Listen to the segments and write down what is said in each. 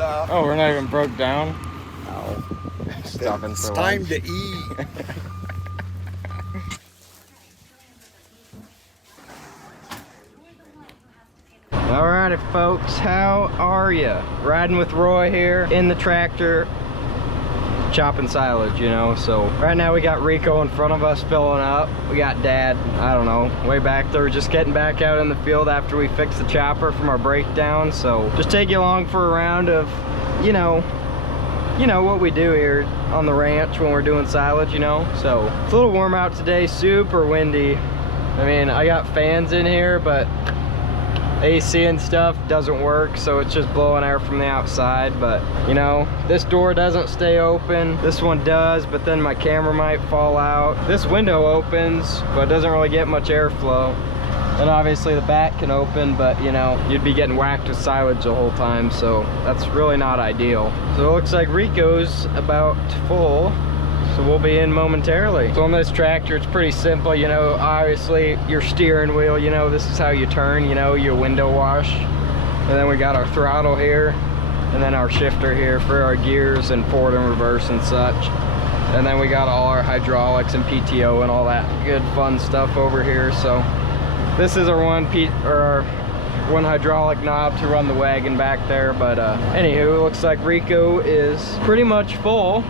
stuff. Oh, we're not even broke down? No. Stopping It's for time lunch. to eat. Alrighty folks, how are ya? Riding with Roy here in the tractor, chopping silage, you know. So right now we got Rico in front of us filling up. We got Dad, I don't know, way back there, just getting back out in the field after we fixed the chopper from our breakdown. So just take you along for a round of, you know what we do here on the ranch when we're doing silage, you know. So it's a little warm out today, super windy. I mean, I got fans in here, but AC and stuff doesn't work, so it's just blowing air from the outside. But you know, this door doesn't stay open, this one does, but then my camera might fall out. This window opens but doesn't really get much airflow, and obviously the back can open, but you know, you'd be getting whacked with silage the whole time, so that's really not ideal. So it looks like Rico's about full, so we'll be in momentarily. So on this tractor, it's pretty simple, you know. Obviously your steering wheel, you know, this is how you turn, you know, your window wash. And then we got our throttle here, and then our shifter here for our gears and forward and reverse and such. And then we got all our hydraulics and PTO and all that good fun stuff over here. So this is our one hydraulic knob to run the wagon back there. But anywho, it looks like Rico is pretty much full.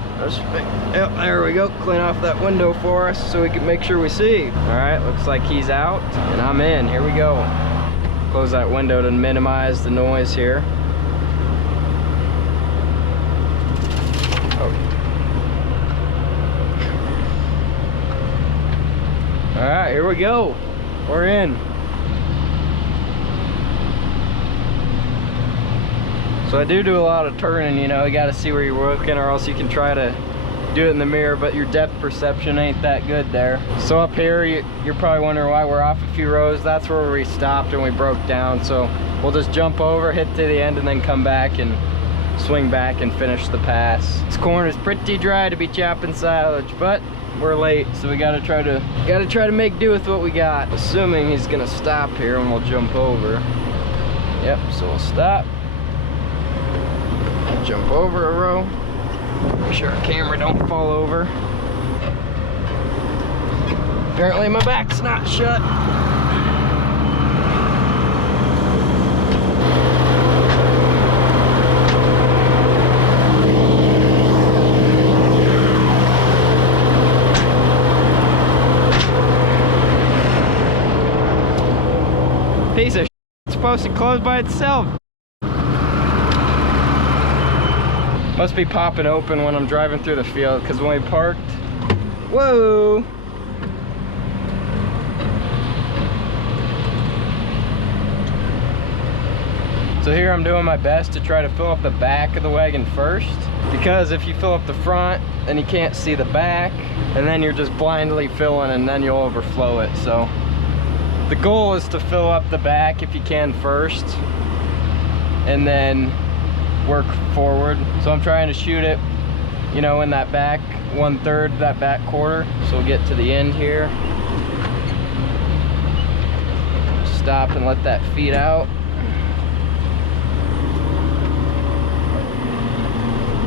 Yep, there we go. Clean off that window for us so we can make sure we see. All right, looks like he's out and I'm in. Here we go. Close that window to minimize the noise here. Oh. All right, here we go. We're in. So I do a lot of turning, you know. You got to see where you're working, or else you can try to do it in the mirror, but your depth perception ain't that good there. So up here, you're probably wondering why we're off a few rows. That's where we stopped and we broke down. So we'll just jump over, hit to the end, and then come back and swing back and finish the pass. This corn is pretty dry to be chopping silage, but we're late, so we gotta try to make do with what we got. Assuming he's gonna stop here and we'll jump over. Yep, so we'll stop. Jump over a row. Make sure our camera don't fall over. Apparently my back's not shut. Piece of shit. It's supposed to close by itself. Must be popping open when I'm driving through the field, because when we parked, whoa! So here I'm doing my best to try to fill up the back of the wagon first, because if you fill up the front, then you can't see the back, and then you're just blindly filling, and then you'll overflow it. So the goal is to fill up the back if you can first, and then work forward. So I'm trying to shoot it, you know, in that back 1/3, that back quarter. So we'll get to the end here. Stop and let that feed out.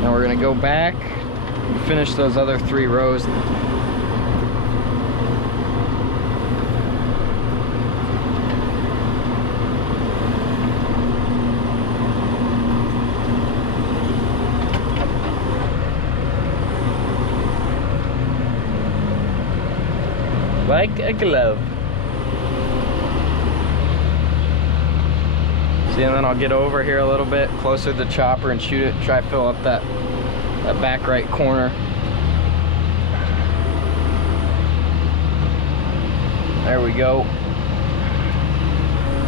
Now we're gonna go back and finish those other 3 rows. Like a glove. See, and then I'll get over here a little bit closer to the chopper and shoot it, try to fill up that back right corner. There we go.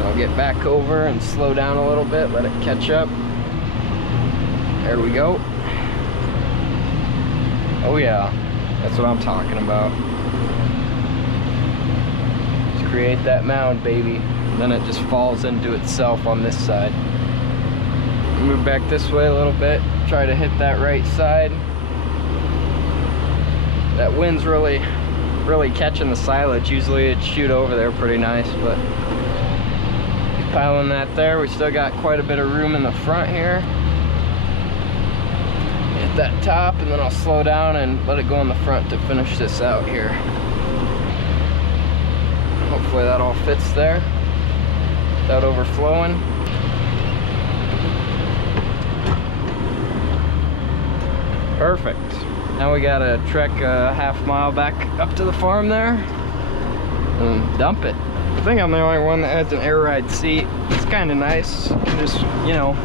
I'll get back over and slow down a little bit, let it catch up. There we go. Oh yeah, that's what I'm talking about. Create that mound, baby. And then it just falls into itself on this side. Move back this way a little bit, try to hit that right side. That wind's really catching the silage. Usually it'd shoot over there pretty nice, but piling that there. We still got quite a bit of room in the front here. Hit that top, and then I'll slow down and let it go on the front to finish this out here. Hopefully that all fits there without overflowing. Perfect. Now we gotta trek a half-mile back up to the farm there and dump it. I think I'm the only one that has an air ride seat. It's kind of nice. You can just, you know,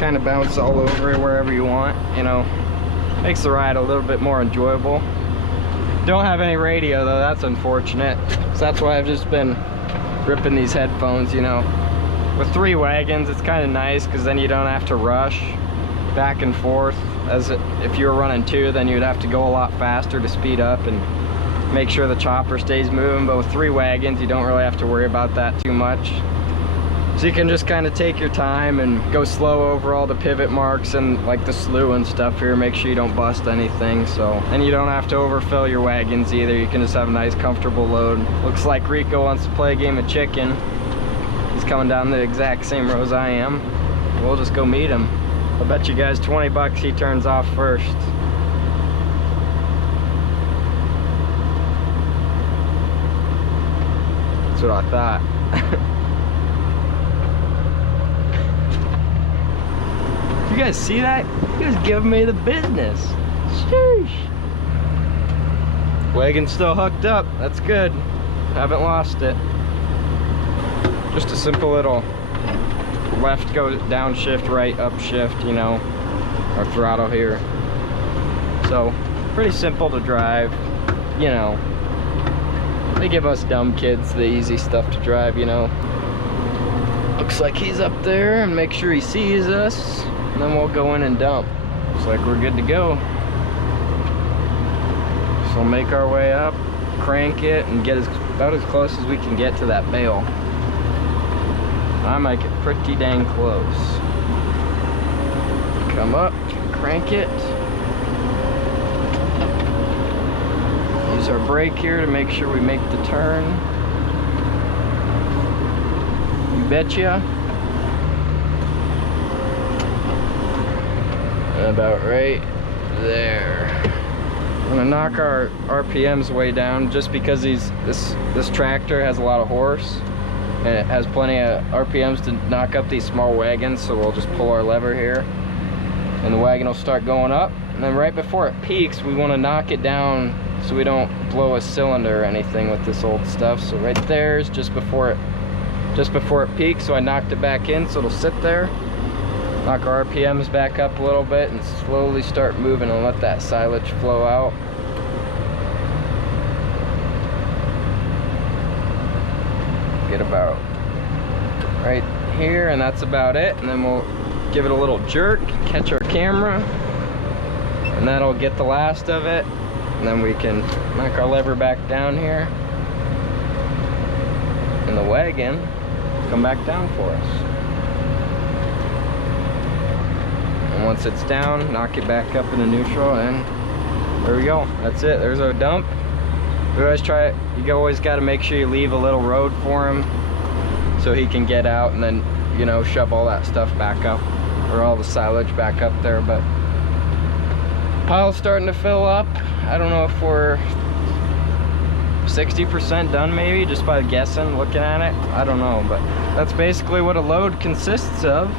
kind of bounce all over it wherever you want, you know. Makes the ride a little bit more enjoyable. Don't have any radio though, that's unfortunate. So that's why I've just been ripping these headphones, you know. With 3 wagons, it's kind of nice because then you don't have to rush back and forth. As if you were running 2, then you'd have to go a lot faster to speed up and make sure the chopper stays moving. But with 3 wagons, you don't really have to worry about that too much. So you can just kind of take your time and go slow over all the pivot marks and like the slough and stuff here. Make sure you don't bust anything. So, and you don't have to overfill your wagons either. You can just have a nice comfortable load. Looks like Rico wants to play a game of chicken. He's coming down the exact same rows I am. We'll just go meet him. I'll bet you guys 20 bucks he turns off first. That's what I thought. You guys see that? You guys giving me the business. Sheesh. Wagon's still hooked up. That's good. Haven't lost it. Just a simple little left go down shift, right up shift, you know, our throttle here. So pretty simple to drive, you know. They give us dumb kids the easy stuff to drive, you know. Looks like he's up there, and make sure he sees us, and then we'll go in and dump. Looks like we're good to go. So we'll make our way up, crank it, and get about as close as we can get to that bale. I might get pretty dang close. Come up, crank it. Use our brake here to make sure we make the turn. You betcha. About right there. I'm gonna knock our RPMs way down just because this tractor has a lot of horse. And it has plenty of RPMs to knock up these small wagons, so we'll just pull our lever here and the wagon will start going up. And then right before it peaks, we want to knock it down so we don't blow a cylinder or anything with this old stuff. So right there is just before it peaks, so I knocked it back in so it'll sit there. Knock our RPMs back up a little bit and slowly start moving and let that silage flow out. Get about right here, and that's about it. And then we'll give it a little jerk, catch our camera, and that'll get the last of it. And then we can knock our lever back down here, and the wagon come back down for us. And once it's down, knock it back up into neutral, and there we go. That's it. There's our dump. We always try it. You always got to make sure you leave a little road for him so he can get out, and then, you know, shove all that stuff back up, or all the silage back up there. But pile's starting to fill up. I don't know if we're 60% done maybe, just by guessing, looking at it. I don't know, but that's basically what a load consists of.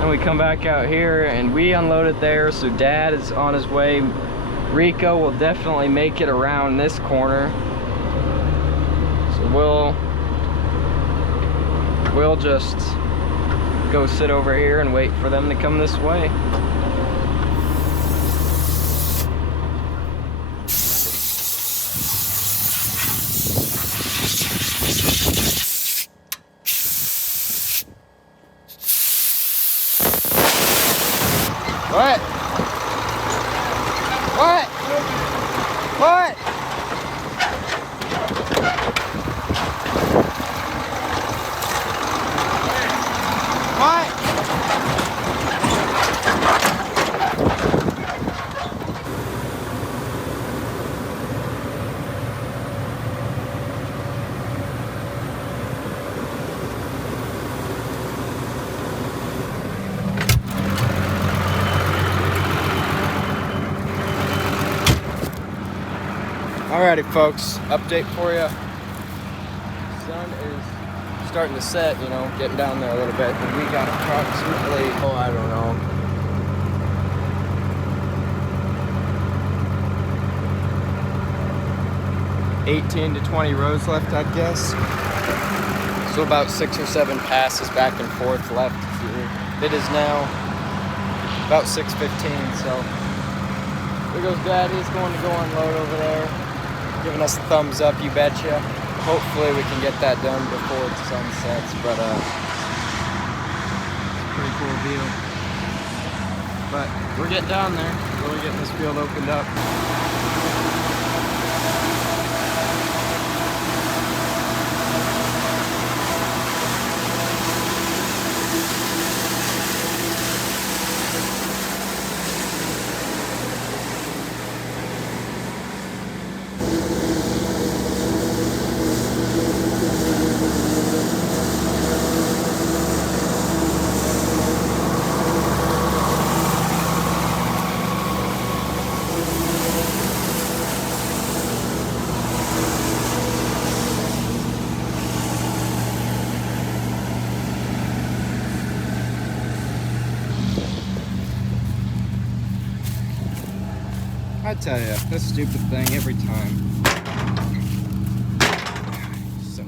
And we come back out here and we unloaded there, so Dad is on his way. Rico will definitely make it around this corner. So we'll just go sit over here and wait for them to come this way. What? What? What? What? Alrighty folks, update for you. Sun is starting to set, you know, getting down there a little bit. And we got approximately, oh, I don't know, 18 to 20 rows left, I'd guess. So about 6 or 7 passes back and forth left here. It is now about 6:15, so there goes Daddy's going to go unload over there. Giving us a thumbs up, you betcha. Hopefully we can get that done before the sun sets, but pretty cool view. But we're getting down there, really getting this field opened up. I tell you, this stupid thing every time. So,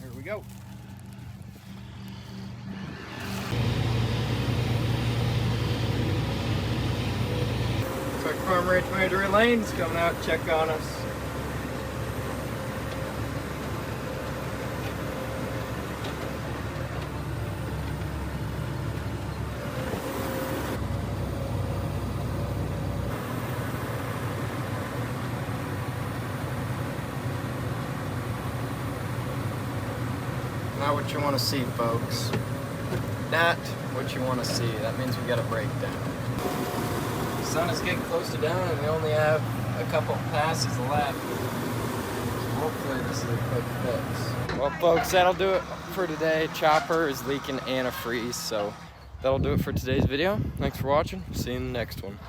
here we go. Truck Farm Ranch Manager Elaine's coming out to check on us. Not what you want to see, folks. Not what you want to see. That means we got a breakdown. The sun is getting close to down and we only have a couple passes left. Hopefully this is a quick fix. Well folks, that'll do it for today. Chopper is leaking antifreeze, so that'll do it for today's video. Thanks for watching. See you in the next one.